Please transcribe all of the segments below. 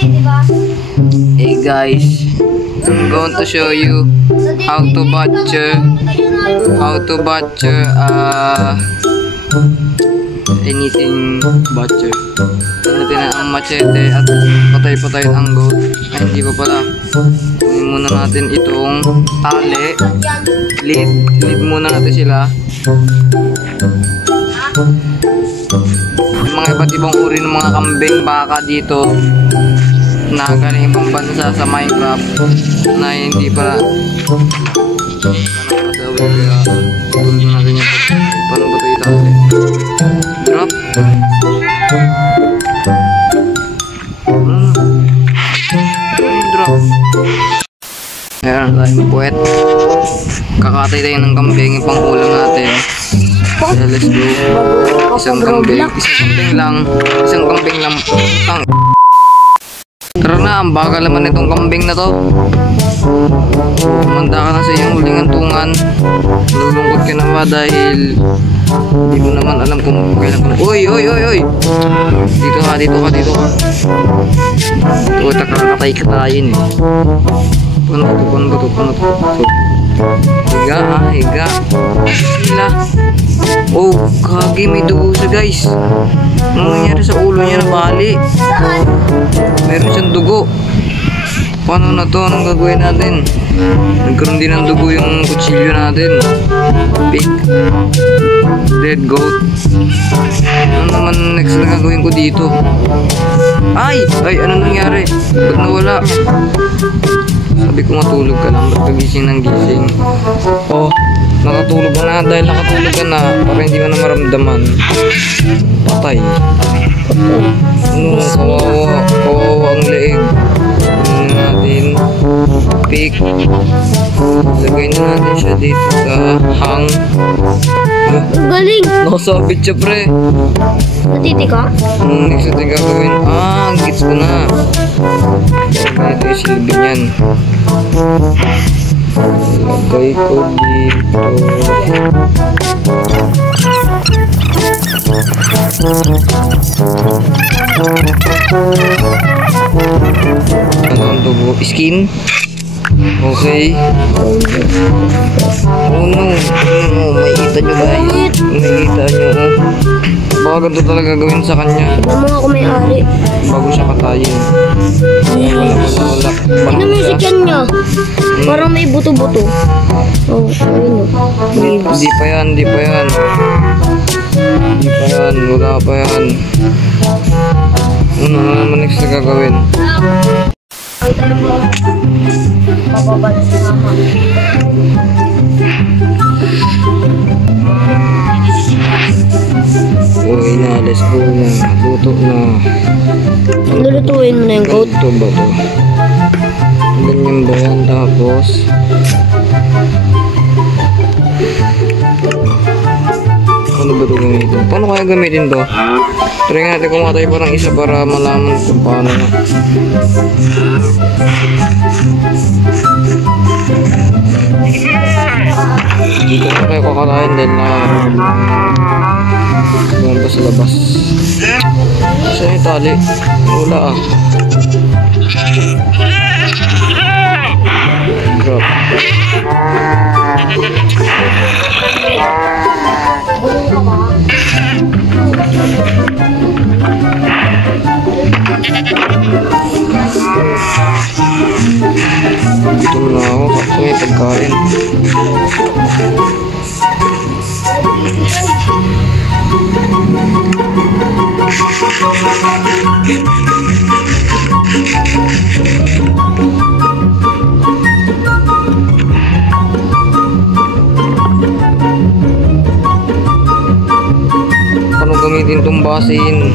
Hey guys, I'm going to show you how to butcher anything butcher. Natin ang machete at patay-patayin ang goat. Ay, hindi pa pala. Kunin muna natin itong tali. Lead muna natin sila. Yung mga iba't ibang uri ng mga kambing, baka dito na galing ibang bansa sa Minecraft na hindi para tulad natin yung paano ba ito itali. Drop. Drop. Ayan, tayong puwet. Kakatay tayo ng kambing, ipang ulam natin. Kaya let's go. Isang kambing lang. Tara na, ang bagal naman itong kambing na to. Kumanda ka na sa iyong huling hantungan. Lulungkot ka na ba dahil hindi mo naman alam kung kailan ka. Uy! Dito ka. Ito, kakatay-katayin eh. Paano ba to? Higa. Hila. Oh, kagi, may dugo siya guys. Ano nangyari sa ulo niya, nabali? Meron siyang dugo. Paano na to? Anong gagawin natin? Nagkaroon din ng dugo yung kutsilyo natin. Pig. Dead goat. Ano naman next na gagawin ko dito? Ay, ano nangyari? Ba't nawala? Sabi ko matulog ka lang, ba't kagising ng gising? Oh, nakatulog ka na. Dahil nakatulog ka na, para hindi mo na maramdaman. Patay. Ano, kawawa ang leeg. Ano natin? Pick. Lagay na natin siya dito sa hang. Galing! Nakasabit siya, pre. Natiti ka? Next natin gagawin. Gets ko na. Ito yung silbi niyan. Lagay ko dito. Ano ang dugo? Skin? Okay. Oh no. Makikita nyo guys. Makikita nyo. Baka ganito talaga gawin sa kanya. Tignan mo ako may-ari. Bago siya katayin. Wala. Tignan mo yung sikyan niya. Parang may buto-buto. Oh, ayun o. Hindi pa yan. Wala pa yan. Ano naman next na gagawin? Ay, tayo mo. Mababad si mama. Okay na, let's go na. Luto na. Lulutuin mo na yung goat. Ito ba ito? Ganyan ba yan? Tapos ano ba ito gamitin? Paano kaya gamitin to? Try nga natin kumatay pa ng isa para malaman kung paano na. Dito na kayo kakalain din na lumabas sa labas. Saan yung tali? Wala Drop. Gutom na ako, sakto may pagkain. Paano gamitin itong basin?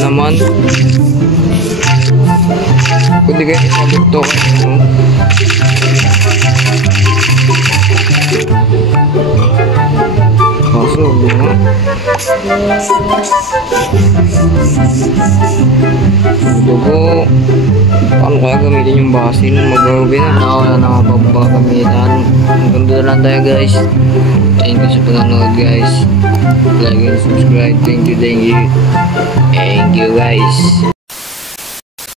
naman. Pwede kayo isabot to kayo. Kaso, no? Dugo. Paano kaya gamitin yung basin? Mag-uwi na. Wala na mapapagamitan. Hanggang doon lang tayo guys. Thank you sa panonood guys. Like and subscribe. Thank you. Thank you guys.